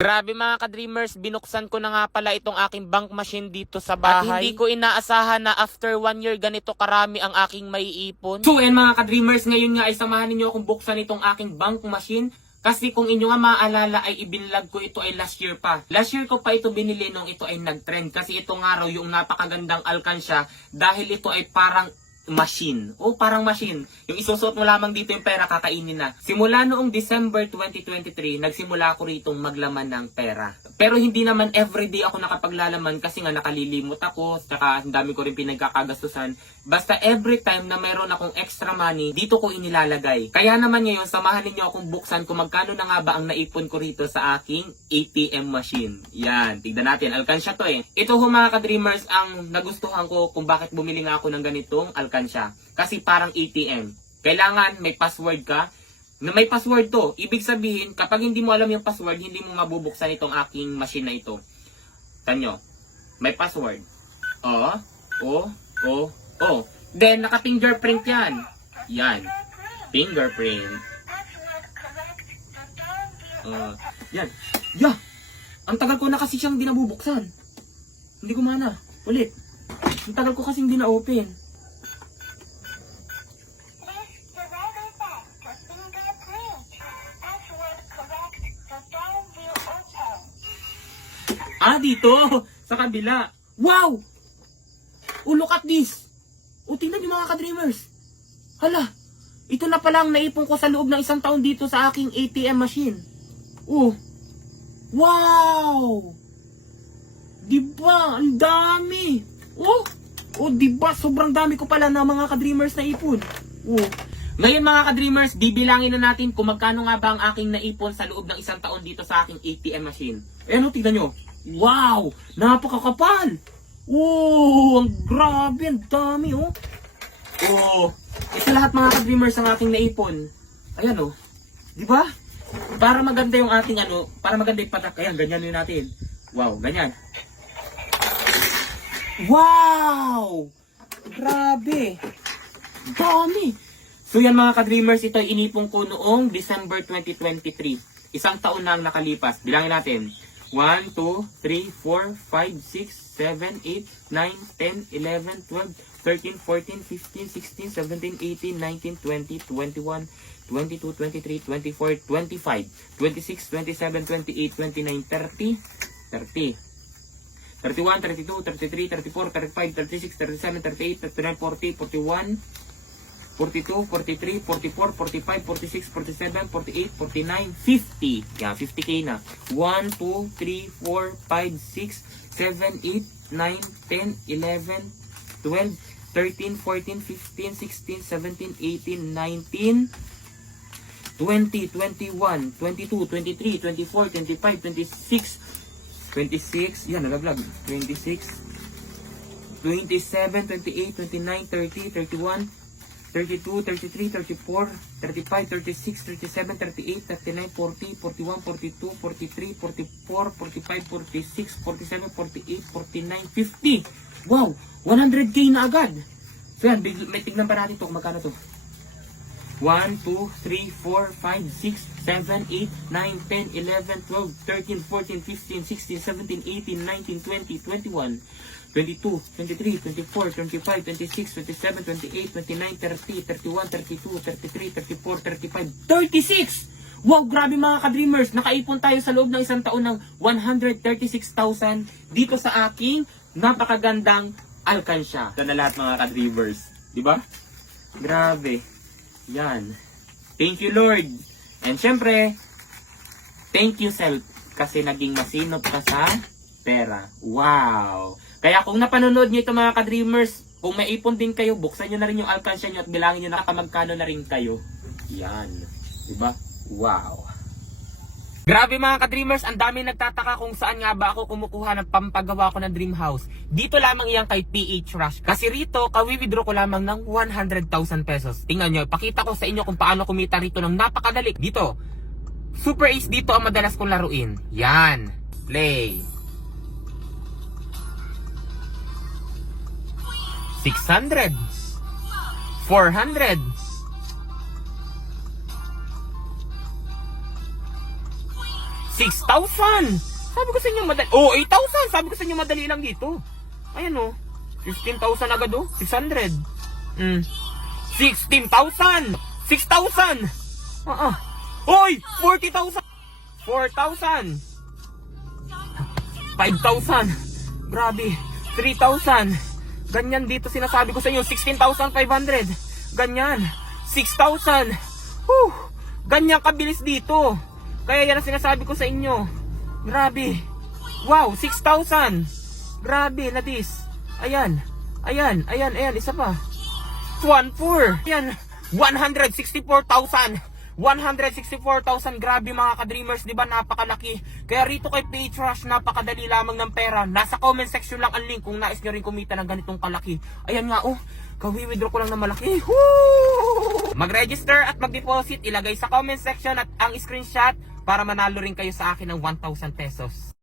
Grabe mga ka-dreamers, binuksan ko na nga pala itong aking bank machine dito sa bahay. At hindi ko inaasahan na after 1 year ganito karami ang aking maiipon. So mga ka-dreamers, ngayon nga ay samahan ninyo akong buksan itong aking bank machine. Kasi kung inyo nga maaalala ay ibinlog ko ito ay last year pa. Last year ko pa ito binili nung ito ay nag-trend. Kasi ito nga raw yung napakagandang alkansya dahil ito ay parang machine. O parang machine. Yung isusuot mo lamang dito yung pera, kakainin na. Simula noong December 2023, nagsimula ako rito maglaman ng pera. Pero hindi naman everyday ako nakapaglalaman kasi nga nakalilimot ako, saka ang dami ko rin pinagkakagastusan. Basta every time na mayroon akong extra money, dito ko inilalagay. Kaya naman ngayon, samahan ninyo akong buksan kung magkano na nga ba ang naipon ko rito sa aking ATM machine. Yan, tignan natin. Alkansya to eh. Ito ho mga ka-dreamers ang nagustuhan ko kung bakit bumili nga ako ng ganitong alkansya. Kasi parang ATM. Kailangan may password ka. Na may password to. Ibig sabihin, kapag hindi mo alam yung password, hindi mo mabubuksan itong aking machine na ito. Tanyo, may password. O. Then, naka-fingerprint yan. Yan. Fingerprint. Yan. Yeah! Ang tagal ko na kasi siyang di nabubuksan. Hindi ko mana. Ulit. Ang tagal ko kasi hindi na-open. Dito! Sa kabila. Wow! Oh, look at this! O, tingnan niyo mga ka-dreamers. Hala! Ito na pala ang naipon ko sa loob ng 1 taon dito sa aking ATM machine. Oh! Wow! Diba? Ang dami! Oh! Oh, diba? Sobrang dami ko pala na mga ka-dreamers na ipon. Oh! Ngayon mga ka-dreamers, bibilangin na natin kung magkano nga ba ang aking naipon sa loob ng 1 taon dito sa aking ATM machine. Ayan o, tignan nyo. Wow! Napakakapal! Oh! Ang grabe! Ang dami oh! Oh! Ito lahat mga ka-dreamers ang aking naipon. Ayan oh. Diba? Para maganda yung ating para maganda yung patak. Ayan, ganyan yun natin. Wow, ganyan. Wow! Grabe! Dami! So yan mga ka-dreamers, ito ay inipon ko noong December 2023. 1 taon na ang nakalipas. Bilangin natin. 1, 2, 3, 4, 5, 6, 7, 8, 9, 10, 11, 12, 13, 14, 15, 16, 17, 18, 19, 20, 21, 22, 23, 24, 25, 26, 27, 28, 29, 30, 30, 31, 32, 33, 34, 35, 36, 37, 38, 39, 40, 41, 42, 43, 44, 45, 46, 47, 48, 49, 50. Yan, 50k na. 1, 2, 3, 4, 5, 6, 7, 8, 9, 10, 11, 12, 13, 14, 15, 16, 17, 18, 19, 20, 21, 22, 23, 24, 25, 26, 26, yan, nalaglag. 26, 27, 28, 29, 30, 31, 32, 33, 34, 35, 36, 37, 38, 39, 40, 41, 42, 43, 44, 45, 46, 47, 48, 49, 50. Wow! 100k na agad. So yan, may tignan pa natin ito kung magkano to. 1, 2, 3, 4, 5, 6, 7, 8, 9, 10, 11, 12, 13, 14, 15, 16, 17, 18, 19, 20, 21, 22, 23, 24, 25, 26, 27, 28, 29, 30, 31, 32, 33, 34, 35, 36! Wow, grabe mga ka-dreamers! Nakaipon tayo sa loob ng 1 taon ng 136,000 dito sa aking napakagandang alkansya. Ito na lahat mga ka-dreamers. Diba? Grabe. Yan. Thank you Lord. And syempre, thank you self kasi naging masinop ka sa pera. Wow! Kaya kung napanonood nyo ito mga ka-dreamers, kung may ipon din kayo, buksan nyo na rin yung alkansya nyo at bilangin nyo na magkano na rin kayo. Yan. Diba? Wow. Grabe mga ka-dreamers, ang dami nagtataka kung saan nga ba ako kumukuha ng pampagawa ko ng dream house. Dito lamang iyan kay PH Rush. Kasi rito, kawi-withdraw ko lamang ng 100,000 pesos. Tingnan nyo, pakita ko sa inyo kung paano kumita rito ng napakadali. Dito, Super Ace dito ang madalas kong laruin. Yan. Play. 600, 400, 6,000. Sabi ko sa inyo madali. Oh, 8,000. Sabi ko sa inyo madali lang dito. Ayan oh. 15,000 agad oh. 600. 16,000. 6,000. Hoy, 40,000. 4,000. 5,000. Grabe. 3,000. Ganyan dito sinasabi ko sa inyo. 16,500. Ganyan. 6,000. Ganyan kabilis dito. Kaya yan ang sinasabi ko sa inyo. Grabe. Wow, 6,000. Grabe, Ladis. Ayan. Ayan, ayan, ayan. Isa pa. 1,400. Ayan. 164,000. 164,000. Grabe mga ka-dreamers. Diba napakalaki? Kaya rito kay PageRush, napakadali lamang ng pera. Nasa comment section lang ang link kung nais nyo rin kumita ng ganitong kalaki. Ayan nga oh. Kawi-withdraw ko lang na malaki. Woo! Mag-register at mag-deposit. Ilagay sa comment section at ang screenshot para manalo rin kayo sa akin ng 1,000 pesos.